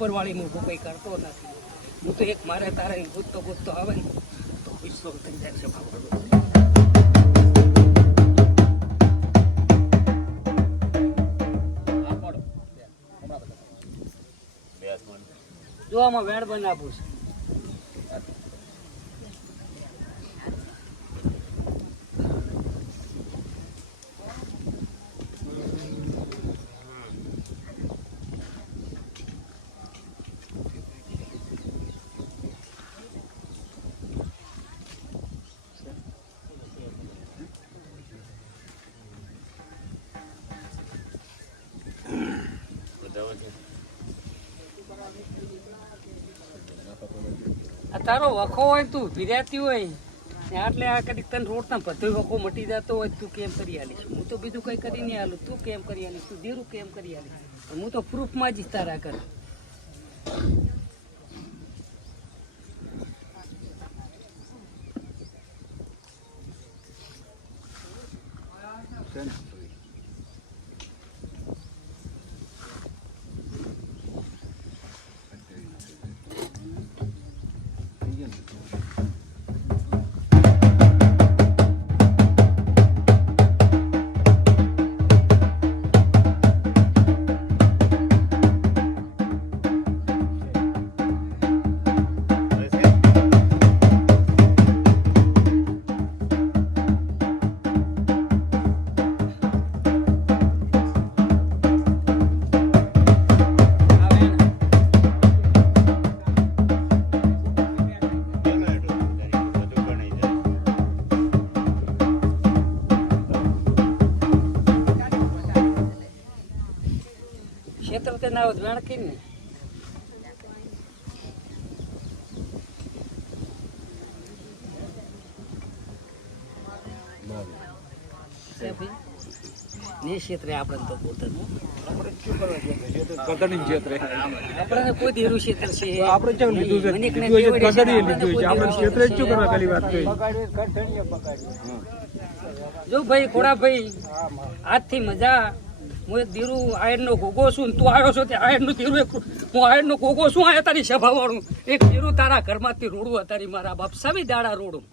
ઉપરવાળી હું કંઈ કરતો નથી. હું તો એક મારે તારે ગૂંચતો આવે ને તો ગુસ્સો થઈ જાય છે બાપડો. જો આમાં વેણ બનાવવું છે. તારો વખો હોય તું ભીરાતી હોય એટલે આ કદી તને રોડના બધો વખો મટી જતો હોય તું કેમ કરી આલીશ? હું તો બીજું કઈ કરી નહીં આલું. તું કેમ કરી આલીશ? તું ધીરું કેમ કરી આલીશ? હું તો પ્રૂફમાં જ તારા કર. ક્ષેત્ર તે ના વેણ કરી ને ક્ષેત્રે આપણે તો પોતાનું આપણે કોઈ ધીરું ક્ષેત્ર છે. જો ભાઈ ખોડા ભાઈ આજથી મજા. હું એક ધીરું આયર નો ઘોઘો છું ને તું આવ્યો છો તે આયર નું ધીરું હું આયર નો ઘોઘો શું આયા તારી સભા વાળું એક ધીરું તારા ઘરમાંથી રોડું તારી મારા બાપ સવી દાડા રોડું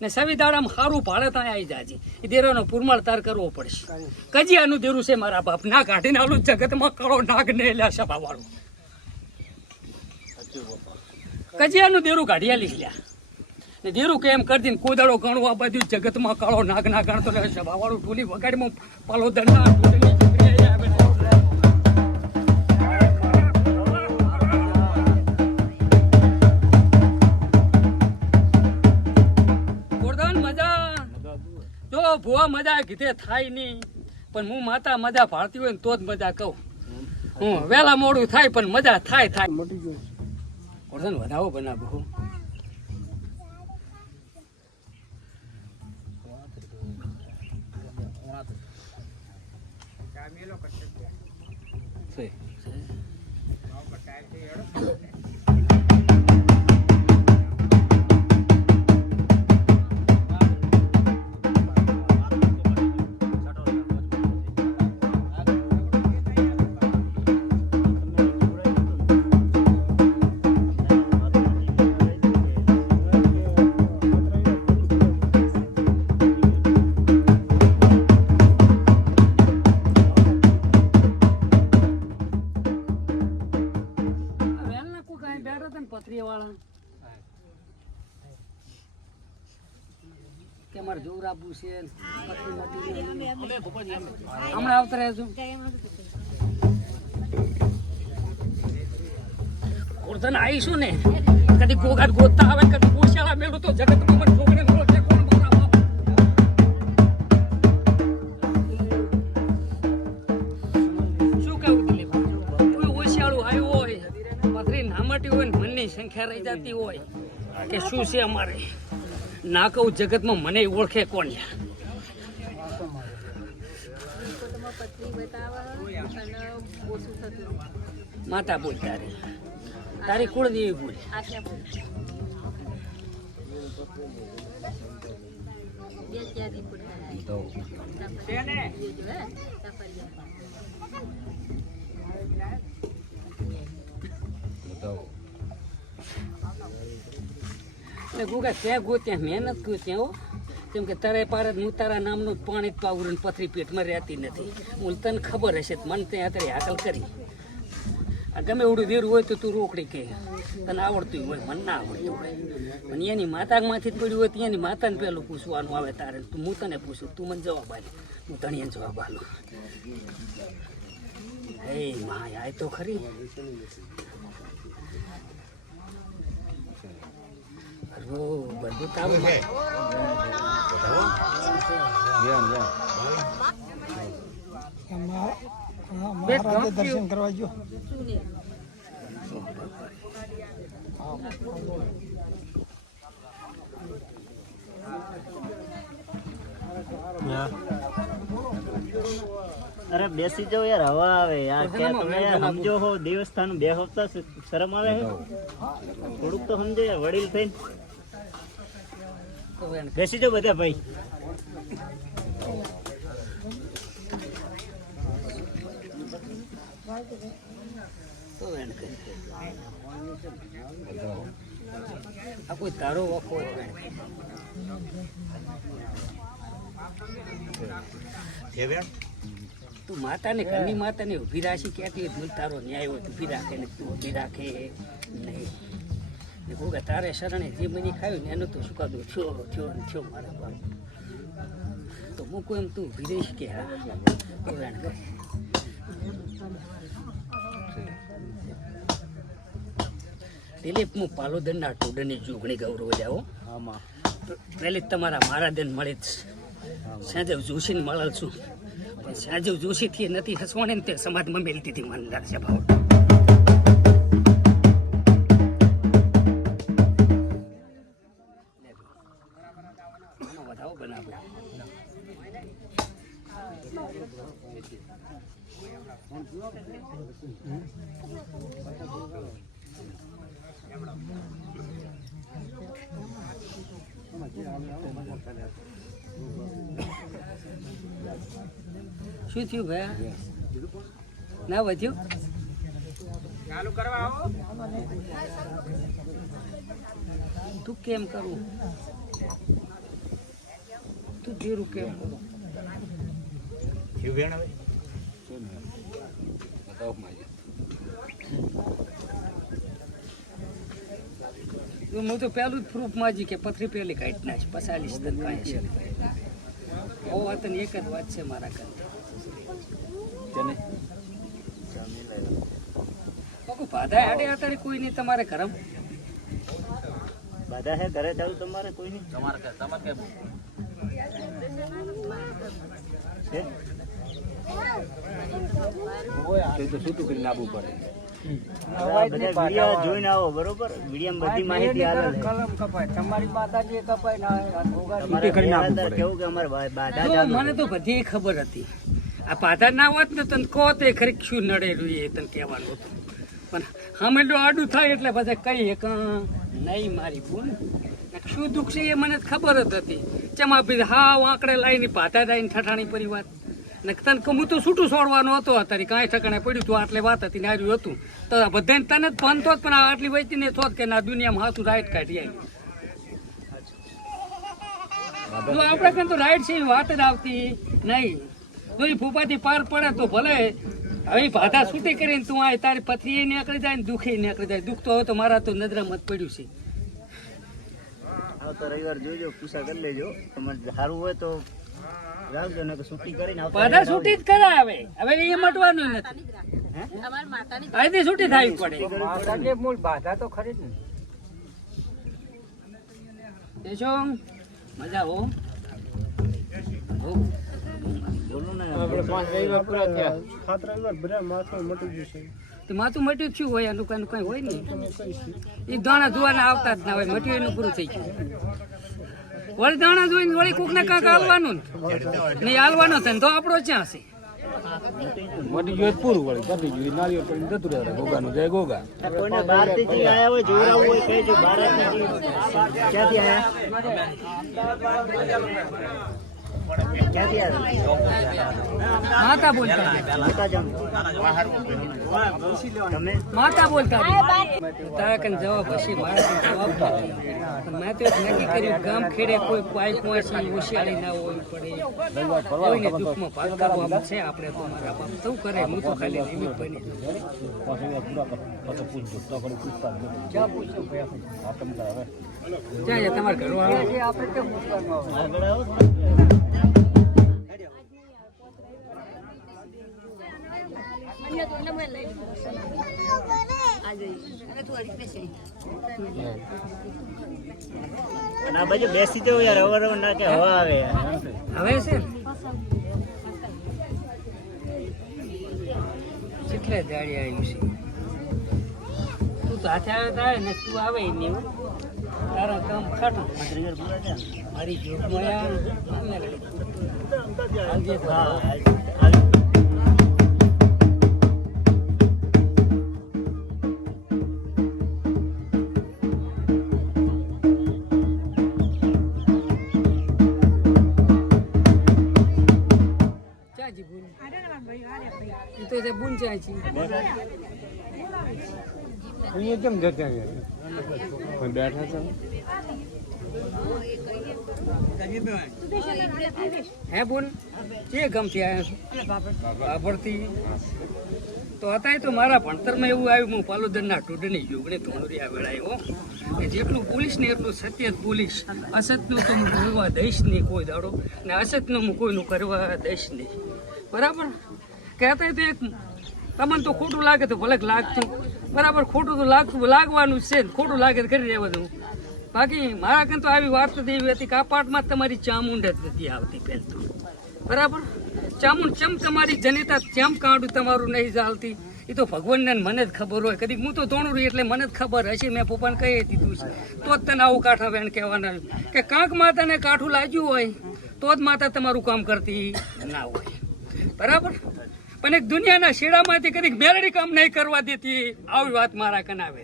ને સવી દાડામાં સારું ભાડે ત્યાં આવી જાજે. એ ધીરાનો પુરમાળ તાર કરવો પડશે. કજિયાનું ધીરું છે મારા બાપ. ના કાઢીને આલું જગતમાં કાળો નાગ ને લ્યા સભા વાળું કજિયાનું ધીરું કાઢી આલીશ લ્યા ને ધીરું કેમ કરતી કોઈ દાડો ગણું આ બધું જગતમાં કાળો નાગ ના ગણતો લે સભા વાળું ટોલી વગાડીમાં પાલો દંડા ભુવા મજા કીધે થાય નહીં પણ હું માતા મજા ભાળતી હોય ને તો જ મજા કહું. હું વહેલા મોડું થાય પણ મજા થાય મોટી ગયું વધાવો બનાવું કે મારે જોર આપવું છે હમણાં આવતા રહેજો. ઓળધન આવીશું ને કદી ગોગાટ ગોતતા આવે કદી ગોશાળા મેળું તો જગતમાં છોકરે શું કહું કોઈ ઓશિયાળું આવ્યું હોય પથરી નામટી હોય ને મનની સંખ્યા રહી જતી હોય કે શું છે અમારે ના કહું જગતમાં મને ઓળખે કોણ? માતા બોલ તારી કુળદેવી બોલ. એટલે ગુગા ત્યાં ગોત્યા મહેનત ગોત્યા હો. કેમ કે તારે પારે હું તારા નામનું પાણી પાવરું પથરી પેટમાં રહેતી નથી. હું તને ખબર હશે મને ત્યાં અત્યારે હાકલ કરી. આ ગમે એવડું દેરું હોય તો તું રોકડી કે તને આવડતું હોય મને ના આવડતું હોય. અને એની માતામાંથી જ પડ્યું હોય તો એની માતાને પેલું પૂછવાનું આવે તારે. હું તને પૂછું તું મને જવાબ આપ. હું તણીને જવાબ આલું. હે મા આય તો ખરી. બધું તારું દર્શન કરવા જો અરે બેસી જાઓ યાર, હવા આવે યાર. ક્યાં તમે યાર સમજો હો, દેવસ્થાન બે હપ્તા શરમ આવે છે થોડુંક તો સમજો યાર, વડીલ થઈને. બેસી જાઓ બધા ભાઈ. આ કોઈ તારો વખો તું માતાને ઘરની માતાને ઊભી રાખી ક્યાંથી ભૂલ તારો ન્યાય હોય ઊભી રાખે ને તું ઊભી રાખે નહીં. ભોગા તારે શરણે જે મને ખાયું ને એનું તો શું કાદું થયો મારા બાપ. તો મૂકું એમ તું ઊભી રહીશ કે હા દિલીપ હું પાલોદરના ટોડરની જોગણી ગૌરવ જાઓ. આમાં પહેલી તમારા મારા દેન મળી જ સાંજવ જોશીને મળેલ છું. પણ સાંજવ જોશીથી નથી હસવાને ને તે સમાજમાં મેળતી હતી માનદાર છે ભાવ. વધાવો બનાવો શું થયું ભાઈ? ના વધ્યું ચાલુ કરવા આવો. તું કેમ કરું? તું જીરું કેમ કરું? હું તો પેલું જ પ્રૂફ માજી કે પથરી પેલી કાઢી નાખ 45 તન કાંઈ છે. ઓ વાત ને એક જ વાત છે મારા કરતા. બાધા આડે અત્યારે કોઈ નહીં તમારે ઘરમ બધા હે ઘરે જાવ તમારે કોઈ નહીં. તમારે જોઈને આવો બરોબર. વિડીયો બધી માહિતી આવે. તમારી માતાજી કપાય કેવું કે અમારે બાધા મને તો બધી ખબર હતી. આ બાધા ના હોત ને તને કહો તો ખરી શું નડેલું એ તને કહેવાનું હતું. પણ હમેલું આડું થાય એટલે બધા કઈ એક નહીં મારી ભૂલ. શું દુઃખ છે એ મને ખબર જ હતી. ચમા પી હા આંકડે લાવીને બાધા લાવીને ઠઠાણી પરી વાત ને તને હું તો છૂટું છોડવાનો હતો અત્યારે કાંઈ ઠકાણે પડ્યું હતું. આટલે વાત હતી ને આવ્યું હતું તો બધાને તને જ ભણતો જ પણ આટલી વહીતી ને થોત કે ના દુનિયામાં હાથું રાઈટ કાઢી આવી. જો આપણે કઈ તો રાઈટ છે વાત જ આવતી નહીં. જો એ ફૂફાથી પાર પડે તો ભલે હવે બાધા છૂટી કરીને તું આ તારી પથરી નીકળી જાય ને દુઃખી નીકળી જાય. દુઃખ તો હવે તો મારા તો નજરામાં જ પડ્યું છે. તો રવિવાર જોજો, પૂછા કરી લેજો. તમારે સારું હોય તો રાખજો ને છૂટી કરીને બાધા છૂટી જ કરાવે. હવે એ મટવાનું નથી. અહીંથી છૂટી થવી પડે. મૂળ બાધા તો ખરી જ ને. જો મજા હો બોલો ને. આપણે 5 રવિવાર પૂરા થયા. 7 રવિવાર બધા માથું મટી ગયું છે. તો માથું મટ્યું થયું હોય એનું કઈ હોય ને એ દાણા જોવાના આવતા જ ના હોય. મટ્યું એનું પૂરું થઈ ગયું. વળી દાણા જોઈને વળી કોક ને કાંક હાલવાનું ને હાલવાનો ધંધો આપણો ક્યાં છે? મટી ગયું પૂરું વળી કરી ગયું. નાળિયેર કરીને જતું રહે. ગોગાનું જય ગોગા. કોઈને બહારથી જે આયા હોય જોરાવું હોય કહેજો. બહારથી ક્યાંથી આયા? ક્યાંથી આવ્યા? માતા બોલતા મોટા જમ. તમે માતા બોલતા તારા કન જવાબ હશે મારા કન જવાબ નથી. પણ મેં તો એક નક્કી કર્યું ગામ ખેડે કોઈ પાઈ પહોંચી હોશિયારી ના હોવી પડે કોઈને દુઃખમાં ભાગ કરવો આમ છે આપણે તો મારા બાપ સૌ કરે હું તો ખાલી નિમિત્ત બની જાય તમારા ઘરવાળા છે આપણે કેમ આગળ આવો. અને આ બાજુ બેસી જવું યાર, અવર અવર ના કે હવા આવે યાર. હવે છે ને કેટલે દાડી આવ્યું છે તું તો હાથે આવે તારે ને તું આવે નહીં હો. તારા કામ ખાટું ટ્રિગર પૂરા છે. મારી જોગમાં હાલજે તો. હા, હાલ. ચાજી બુન એ તો તે બુન ચાચી અહીંયા કેમ જતા રહ્યા? બેઠા છે હે બોલ જે ગમતી આવ્યા છો બાબરથી તો અત્યારે તો મારા ભણતરમાં એવું આવ્યું હું પાલોદરના ટોડની યોગને ધોણરી આ વેળાએ કે જેટલું પોલીસ ને એટલું સત્ય જ પોલીસ અસતનું તો હું બોલવા દઈશ નહીં કોઈ દાડો ને અસતનું હું કોઈનું કરવા દઈશ નહીં બરાબર કહેતા તો એક તમને તો ખોટું લાગે તો ભલે લાગતું બરાબર ખોટું તો લાગવાનું જ છે ને ખોટું લાગે તો કરી રહેવાનું બાકી મારા કંઈ તો આવી વાર્તા એવી હતી કે આ પાઠમાં તમારી ચામુંડ જ નથી આવતી પહેલ તો બરાબર ચામુંડ ચમ તમારી જનિતા ચમ કાઢું તમારું નહીં ચાલતી એ તો ભગવાનને મને જ ખબર હોય કદી હું તો ધોણું રહી એટલે મને જ ખબર હશે મેં પપ્પાને કહી દીધું છે તો જ તને આવું કાંઠા બેન કહેવાના કે કાંક માતાને કાઠું લાગ્યું હોય તો જ માતા તમારું કામ કરતી ના હોય બરાબર પણ એક દુનિયાના શેડામાંથી કદીક મેળડી કામ નહીં કરવા દેતી આવી વાત મારા કનાવે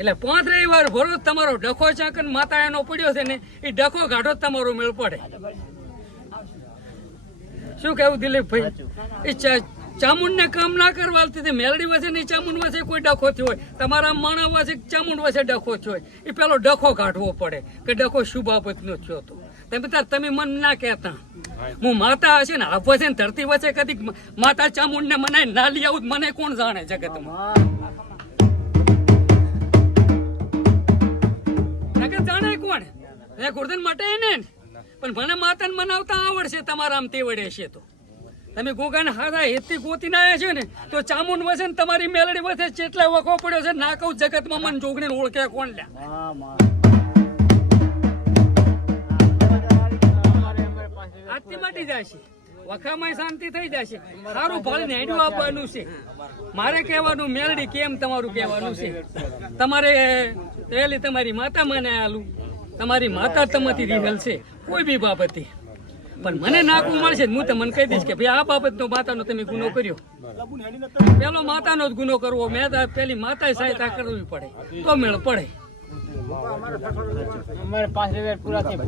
એટલે 5 રવિવાર ભરો તમારો ડખો ચાકન માતા એનો પડ્યો છે ને એ ડખો ગાઢો તમારો મેળ પડે શું કેવું દિલીપભાઈ એ ચામુંડ ને કામ ના કરવા મેલડી વસે ને ચામુંડ વસે કોઈ ડખો થયો હોય તમારા માણા વસે ચામુંડ વસે ડખો થયો હોય એ પેલો ડખો કાઢવો પડે કે ડખો શું બાબતનો થયો હતો તમે મન ના કહેતા હું માતા હશે ને આ વસે ને ધરતી વસે કદી માતા ચામુંડ ને મને ના લઈ આવું મને કોણ જાણે જગતમાં જાણે કોણ ગોરધન માટે ને પણ મને માતાને મનાવતા આવડશે તમારા આમ તેવડે છે તો તમે ગોગાને હાથા હેતથી ગોતીને આવ્યા છે ને તો ચામુંડ વસે ને તમારી મેલડી વસે ચેટલા વખો પડ્યો છે ના કહું જગતમાં મન જોગણીને ઓળખે કોણ લ્યા આજથી મટી જશે વખામાં શાંતિ થઈ જશે સારું ફળ ને હેડું આપવાનું છે મારે કહેવાનું મેલડી કેમ તમારું કહેવાનું છે તમારે પહેલી તમારી માતા મને આલું તમારી માતા તમારી રિહલ છે કોઈ બી બાબતે પણ મને નાખવું મળશે હું તમને કહી દઈશ કે ભાઈ આ બાબતનો માતાનો તમે ગુનો કર્યો પેલો માતાનો જ ગુનો કરવો મેં પેલી માતાએ સહાયતા કરવી પડે તો મેળ પડે અમારે 5 રવિવાર પૂરા થઈ